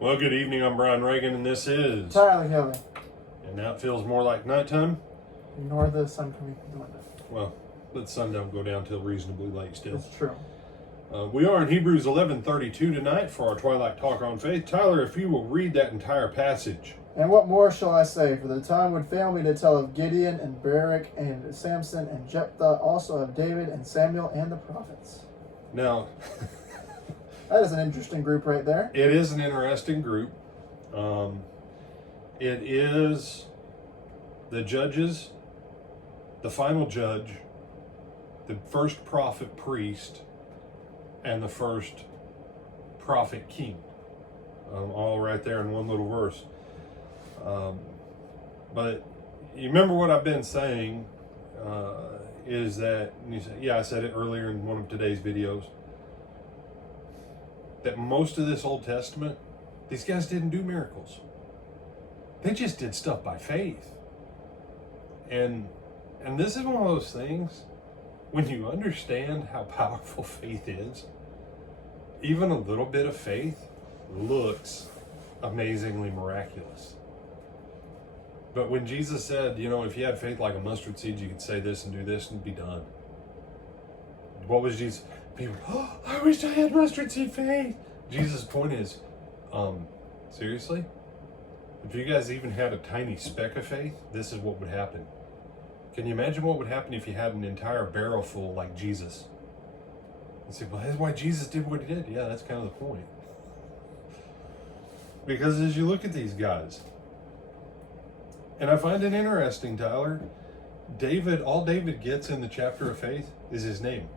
Well, good evening. I'm Brian Reagan, and this is Tyler Kelly. And now it feels more like nighttime. Ignore the sun coming through the window. Well, the sun don't go down till reasonably late still. It's true. We are in Hebrews 11:32 tonight for our Twilight Talk on Faith. Tyler, if you will read that entire passage. And what more shall I say? For the time would fail me to tell of Gideon and Barak and Samson and Jephthah, also of David and Samuel and the prophets. Now, that is an interesting group right there. It is an interesting group. It is the judges, the final judge, the first prophet priest, and the first prophet king. All right there in one little verse. But you remember what I've been saying is that, I said it earlier in one of today's videos, that most of this Old Testament, these guys didn't do miracles. They just did stuff by faith. And this is one of those things, when you understand how powerful faith is, even a little bit of faith looks amazingly miraculous. But when Jesus said, if you had faith like a mustard seed, you could say this and do this and be done. What was Jesus? People, I wish I had mustard seed faith. Jesus' point is, seriously? If you guys even had a tiny speck of faith, this is what would happen. Can you imagine what would happen if you had an entire barrel full like Jesus? And say, well, that's why Jesus did what he did. Yeah, that's kind of the point. Because as you look at these guys, and I find it interesting, Tyler, all David gets in the chapter of faith is his name.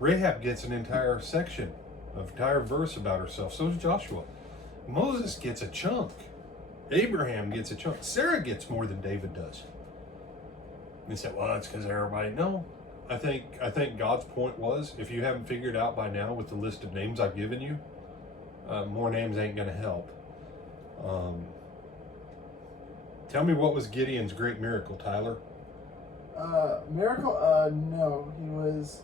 Rahab gets an entire section, an entire verse about herself. So does Joshua. Moses gets a chunk. Abraham gets a chunk. Sarah gets more than David does. And you say, well, that's because everybody. No. I think God's point was, if you haven't figured out by now with the list of names I've given you, more names ain't going to help. Tell me, what was Gideon's great miracle, Tyler? Miracle? No. He was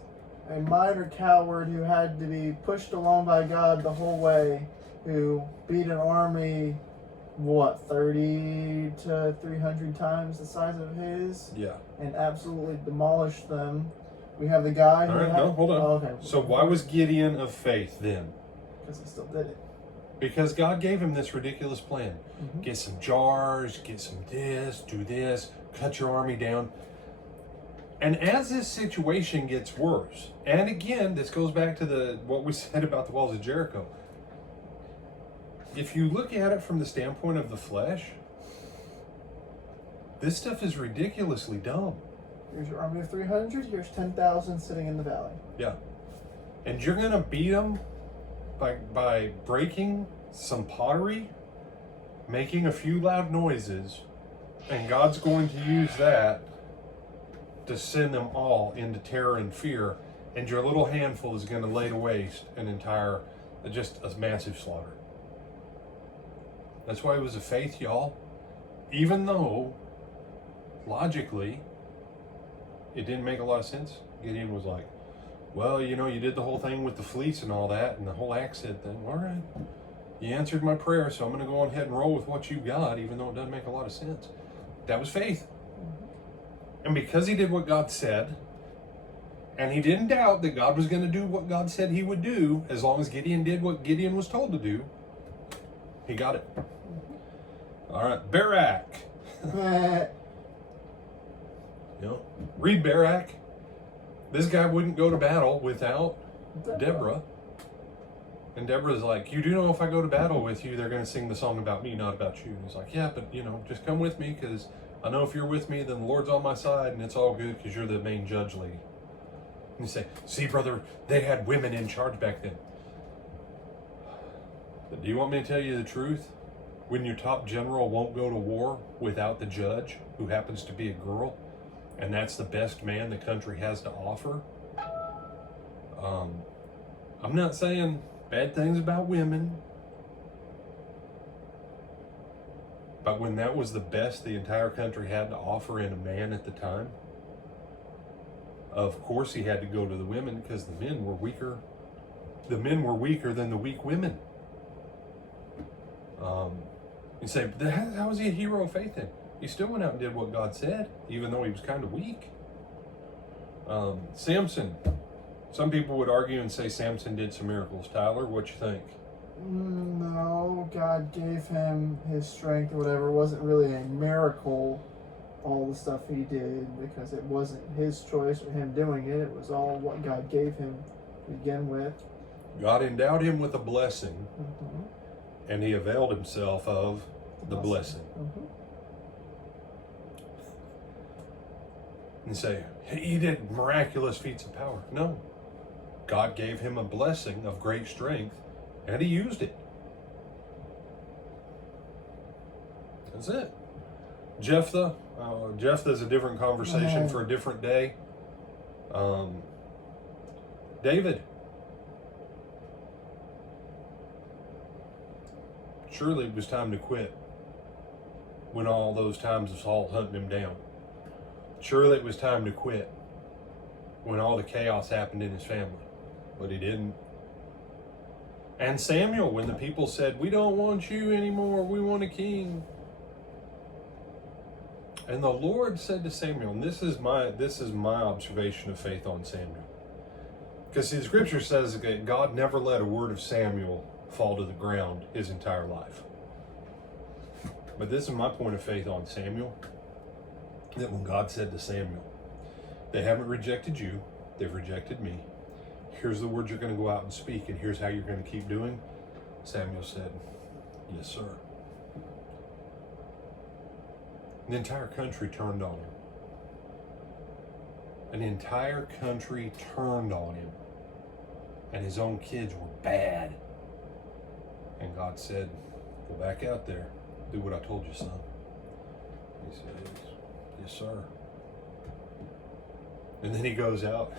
a minor coward who had to be pushed along by God the whole way, who beat an army, 30 to 300 times the size of his? Yeah. And absolutely demolished them. We have the guy who hold on. Oh, okay. So why was Gideon of faith then? Because he still did it. Because God gave him this ridiculous plan. Mm-hmm. Get some jars, get some this, do this, cut your army down. And as this situation gets worse, and again, this goes back to what we said about the walls of Jericho. If you look at it from the standpoint of the flesh, this stuff is ridiculously dumb. Here's your army of 300, here's 10,000 sitting in the valley. Yeah. And you're going to beat them by breaking some pottery, making a few loud noises, and God's going to use that to send them all into terror and fear, and your little handful is going to lay to waste just a massive slaughter. That's why it was a faith, y'all. Even though, logically, it didn't make a lot of sense. Gideon was like, well, you did the whole thing with the fleece and all that, and the whole axe head thing. All right, you answered my prayer, so I'm going to go on ahead and roll with what you got, even though it doesn't make a lot of sense. That was faith. And because he did what God said, and he didn't doubt that God was going to do what God said he would do, as long as Gideon did what Gideon was told to do, he got it. All right, Barak. Read Barak. This guy wouldn't go to battle without Deborah. And Deborah's like, you do know if I go to battle with you, they're going to sing the song about me, not about you. And he's like, yeah, but, just come with me, because I know if you're with me, then the Lord's on my side, and it's all good because you're the main judge lady. And you say, see, brother, they had women in charge back then. But do you want me to tell you the truth? When your top general won't go to war without the judge, who happens to be a girl, and that's the best man the country has to offer. I'm not saying bad things about women, but when that was the best the entire country had to offer in a man at the time, of course he had to go to the women, because the men were weaker. The men were weaker than the weak women. You say, how was he a hero of faith then? He still went out and did what God said, even though he was kind of weak. Samson. Some people would argue and say Samson did some miracles. Tyler, what you think? No, God gave him his strength or whatever. It wasn't really a miracle, all the stuff he did, because it wasn't his choice or him doing it. It was all what God gave him to begin with. God endowed him with a blessing, Mm-hmm. and he availed himself of the blessing. Mm-hmm. And say, he did miraculous feats of power. No. God gave him a blessing of great strength, and he used it. That's it. Jephthah. Jephthah is a different conversation for a different day. David. Surely it was time to quit when all those times of Saul hunting him down. Surely it was time to quit when all the chaos happened in his family. But he didn't. And Samuel, when the people said, we don't want you anymore, we want a king. And the Lord said to Samuel, and this is my observation of faith on Samuel. Because the scripture says that God never let a word of Samuel fall to the ground his entire life. But this is my point of faith on Samuel. That when God said to Samuel, they haven't rejected you, they've rejected me. Here's the words you're going to go out and speak, and here's how you're going to keep doing. Samuel said, yes, sir. The entire country turned on him. An entire country turned on him. And his own kids were bad. And God said, go back out there. Do what I told you, son. He said, yes, sir. And then he goes out.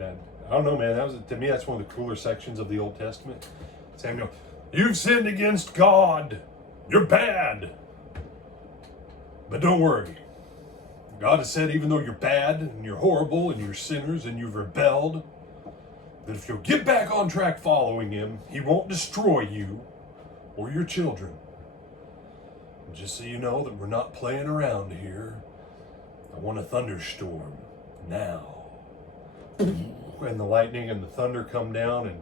I don't know, man. To me, that's one of the cooler sections of the Old Testament. Samuel, you've sinned against God. You're bad. But don't worry. God has said, even though you're bad and you're horrible and you're sinners and you've rebelled, that if you'll get back on track following him, he won't destroy you or your children. And just so you know that we're not playing around here, I want a thunderstorm now. And the lightning and the thunder come down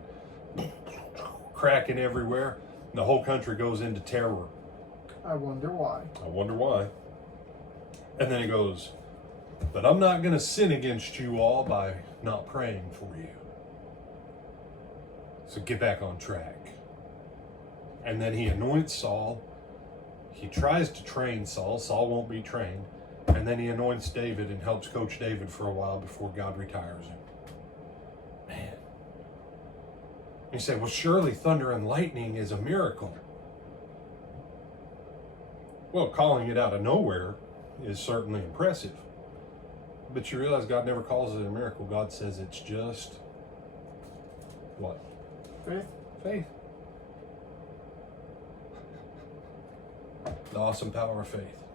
and cracking everywhere. And the whole country goes into terror. I wonder why. I wonder why. And then he goes, but I'm not going to sin against you all by not praying for you. So get back on track. And then he anoints Saul. He tries to train Saul. Saul won't be trained. And then he anoints David and helps coach David for a while before God retires him. Man. You say, well, surely thunder and lightning is a miracle. Well, calling it out of nowhere is certainly impressive. But you realize God never calls it a miracle. God says it's just what? Faith. Faith. The awesome power of faith.